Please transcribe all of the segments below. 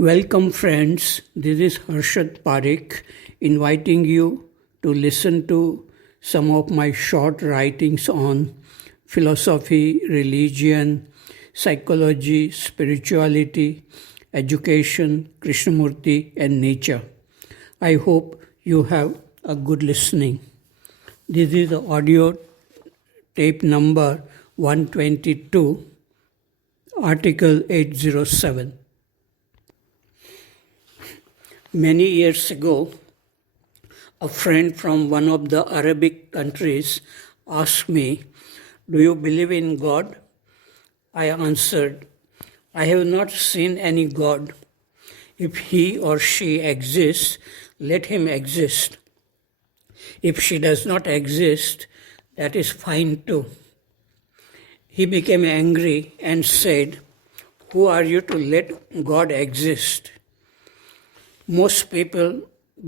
Welcome, friends. This is Harshad inviting you to listen to some of my short writings on philosophy, religion, psychology, spirituality, education, Krishnamurti, and nature. I hope you have a good listening. This is the audio tape number 122, Article 807. Many years ago, a friend from one of the Arabic countries asked me, "Do you believe in God?" I answered, "I have not seen any God. If he or she exists, let him exist. If she does not exist, that is fine too." He became angry and said, "Who are you to let God exist?" Most people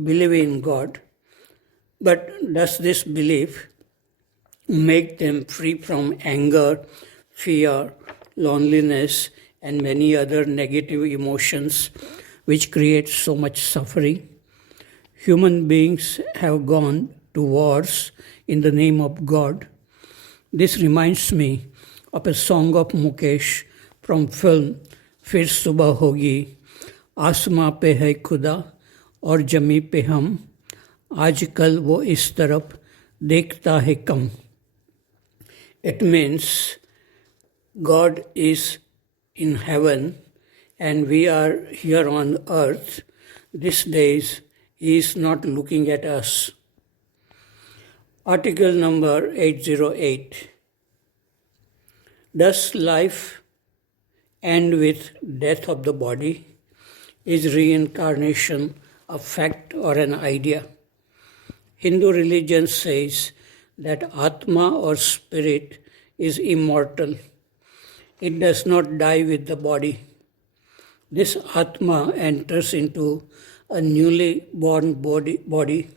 believe in God, but does this belief make them free from anger, fear, loneliness, and many other negative emotions which create so much suffering? Human beings have gone to wars in the name of God. This reminds me of a song of Mukesh from film Fir Subah Hogi, आसमां पे है खुदा और जमी पे हम, आजकल वो इस तरफ देखता है कम. It means God is in heaven and we are here on earth. These days he is not looking at us. Article number 808. Does life end with death of the body? Is reincarnation a fact or an idea? Hindu religion says that Atma or spirit is immortal. It does not die with the body. This Atma enters into a newly born body.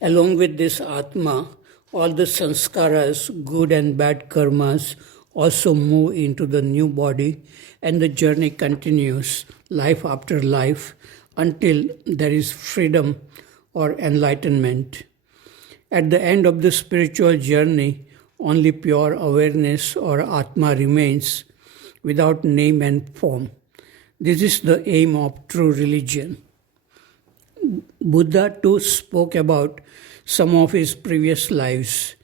Along with this Atma, all the sanskaras, good and bad karmas, also move into the new body, and the journey continues life after life until there is freedom or enlightenment. At the end of the spiritual journey, only pure awareness or Atma remains without name and form. This is the aim of true religion. Buddha too spoke about some of his previous lives.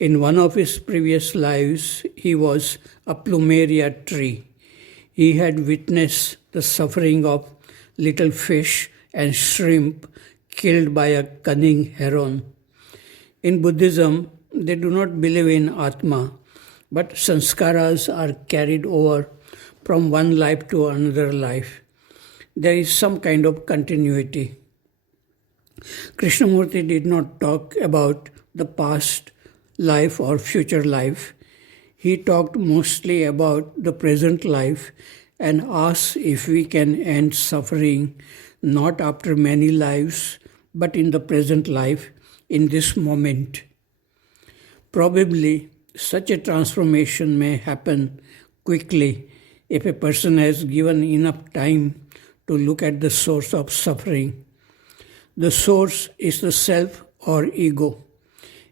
In one of his previous lives, he was a plumeria tree. He had witnessed the suffering of little fish and shrimp killed by a cunning heron. In Buddhism, they do not believe in Atma, but sanskaras are carried over from one life to another life. There is some kind of continuity. Krishnamurti did not talk about the past life or future life. He talked mostly about the present life and asked if we can end suffering not after many lives, but in the present life, in this moment. Probably such a transformation may happen quickly if a person has given enough time to look at the source of suffering. The source is the self or ego.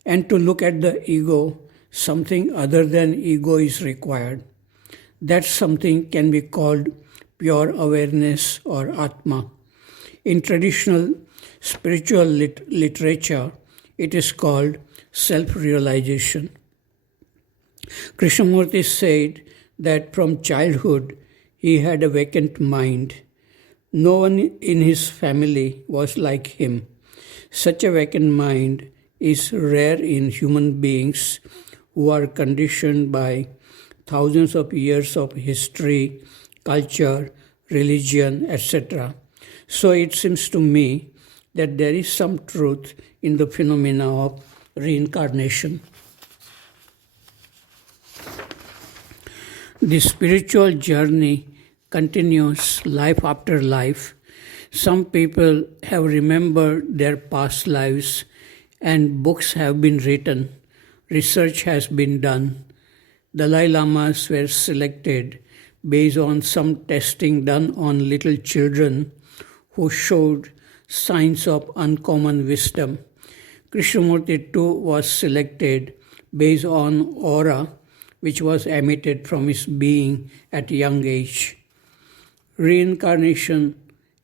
And to look at the ego, something other than ego is required. That something can be called pure awareness or Atma. In traditional spiritual literature, it is called self-realization. Krishnamurti said that from childhood he had a vacant mind. No one in his family was like him. Such a vacant mind is rare in human beings who are conditioned by thousands of years of history, culture, religion, etc. So it seems to me that there is some truth in the phenomena of reincarnation. The spiritual journey continues life after life. Some people have remembered their past lives and books have been written. Research has been done. Dalai Lamas were selected based on some testing done on little children who showed signs of uncommon wisdom. Krishnamurti too was selected based on aura which was emitted from his being at a young age. Reincarnation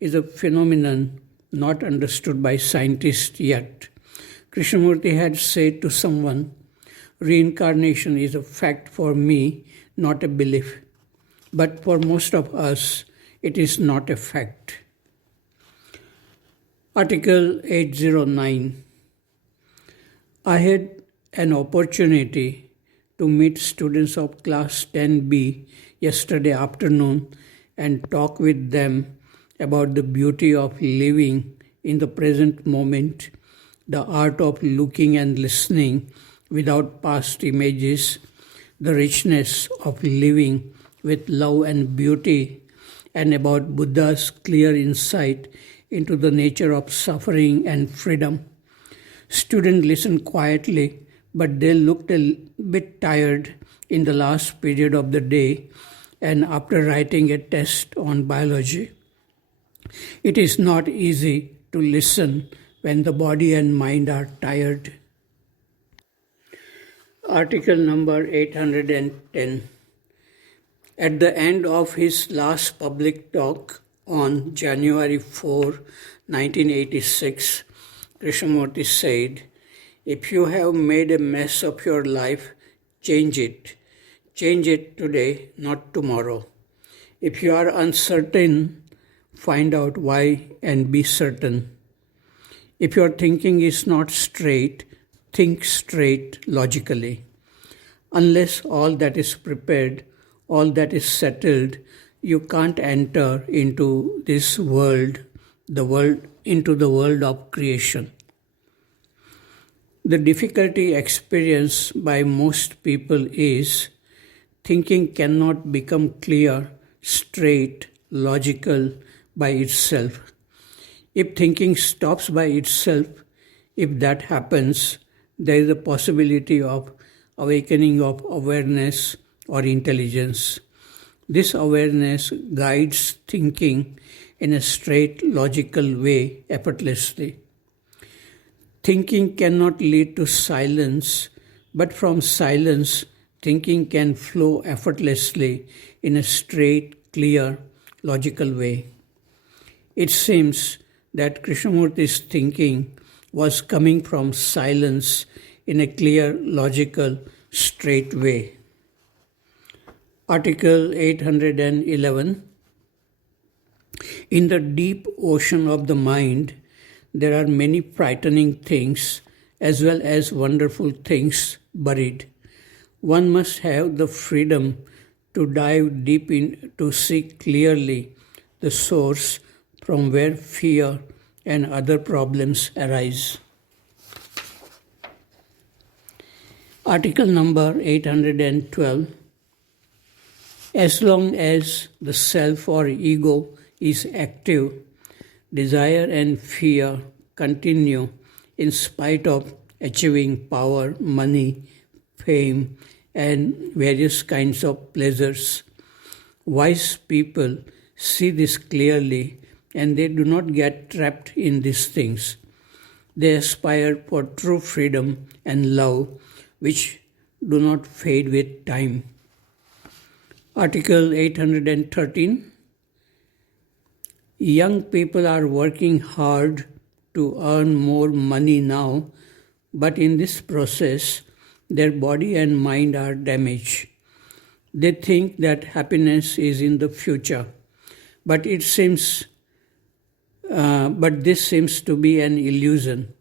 is a phenomenon not understood by scientists yet. Krishnamurti had said to someone, "Reincarnation is a fact for me, not a belief. But for most of us, it is not a fact." Article 809. I had an opportunity to meet students of class 10B yesterday afternoon and talk with them about the beauty of living in the present moment, the art of looking and listening without past images, the richness of living with love and beauty, and about Buddha's clear insight into the nature of suffering and freedom. Students listened quietly, but they looked a bit tired in the last period of the day and after writing a test on biology. It is not easy to listen when the body and mind are tired. Article number 810. At the end of his last public talk on January 4, 1986, Krishnamurti said, "If you have made a mess of your life, change it. Change it today, not tomorrow. If you are uncertain, find out why and be certain. If your thinking is not straight, think straight logically. Unless all that is prepared, all that is settled, you can't enter into this world, into the world of creation." The difficulty experienced by most people is thinking cannot become clear, straight, logical by itself. If thinking stops by itself, if that happens, there is a possibility of awakening of awareness or intelligence. This awareness guides thinking in a straight, logical way effortlessly. Thinking cannot lead to silence, but from silence, thinking can flow effortlessly in a straight, clear, logical way. It seems that Krishnamurti's thinking was coming from silence in a clear, logical, straight way. Article 811. In the deep ocean of the mind, there are many frightening things as well as wonderful things buried. One must have the freedom to dive deep in to see clearly the source from where fear and other problems arise. Article number 812. As long as the self or ego is active, desire and fear continue in spite of achieving power, money, fame, and various kinds of pleasures. Wise people see this clearly and they do not get trapped in these things. They aspire for true freedom and love which do not fade with time. Article 813. Young people are working hard to earn more money now, but in this process, their body and mind are damaged. They think that happiness is in the future, but this seems to be an illusion.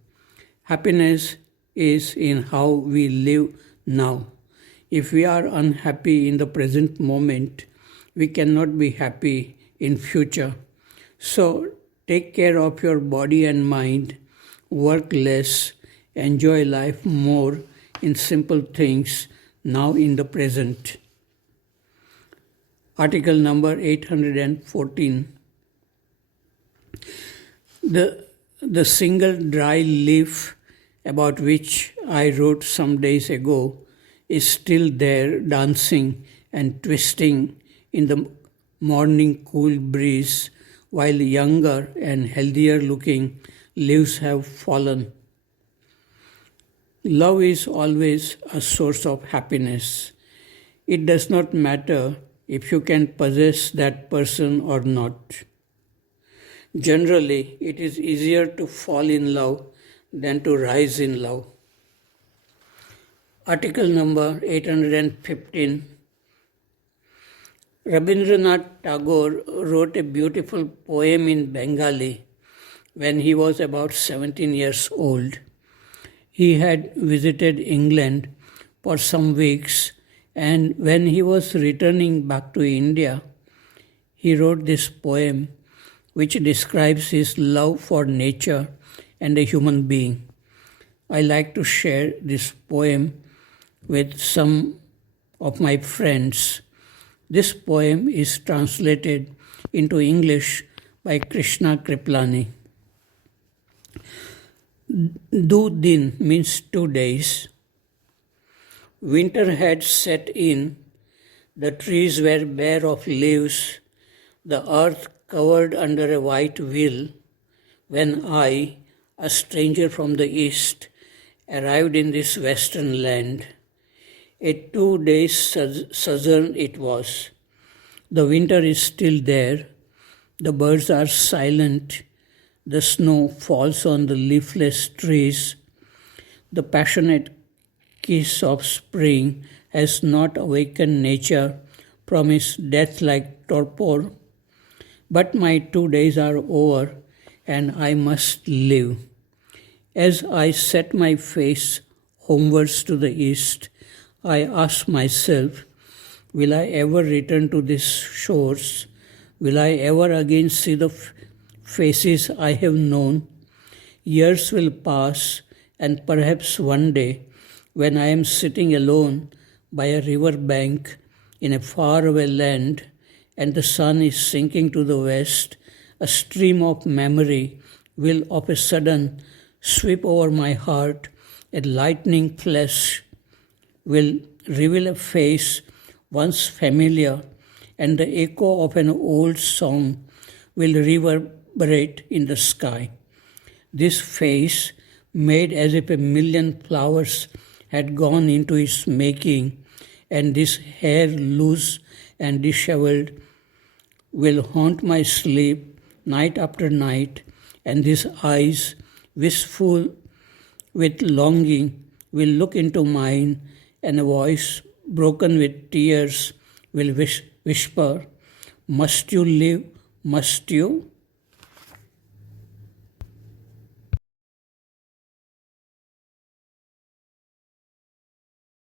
Happiness is in how we live now. If we are unhappy in the present moment, we cannot be happy in future. So take care of your body and mind, work less, enjoy life more in simple things now in the present. Article number 814. The single dry leaf about which I wrote some days ago is still there dancing and twisting in the morning cool breeze, while younger and healthier looking leaves have fallen. Love is always a source of happiness. It does not matter if you can possess that person or not. Generally, it is easier to fall in love than to rise in love. Article number 815. Rabindranath Tagore wrote a beautiful poem in Bengali when he was about 17 years old. He had visited England for some weeks, and when he was returning back to India, he wrote this poem which describes his love for nature and a human being. I like to share this poem with some of my friends. This poem is translated into English by Krishna Kriplani. Do din means 2 days. Winter had set in, the trees were bare of leaves, the earth covered under a white veil, when I, a stranger from the east, arrived in this western land. A 2 days sojourn it was. The winter is still there, the birds are silent, the snow falls on the leafless trees, the passionate kiss of spring has not awakened nature from its death-like torpor. But my 2 days are over, and I must live. As I set my face homewards to the east, I ask myself, will I ever return to these shores? Will I ever again see the faces I have known? Years will pass, and perhaps one day, when I am sitting alone by a river bank in a faraway land, and the sun is sinking to the west, a stream of memory will of a sudden sweep over my heart, a lightning flash will reveal a face once familiar, and the echo of an old song will reverberate in the sky. This face, made as if a million flowers had gone into its making, and this hair loose and disheveled, will haunt my sleep night after night, and these eyes, wistful with longing, will look into mine, and a voice broken with tears will whisper, "Must you live? Must you?"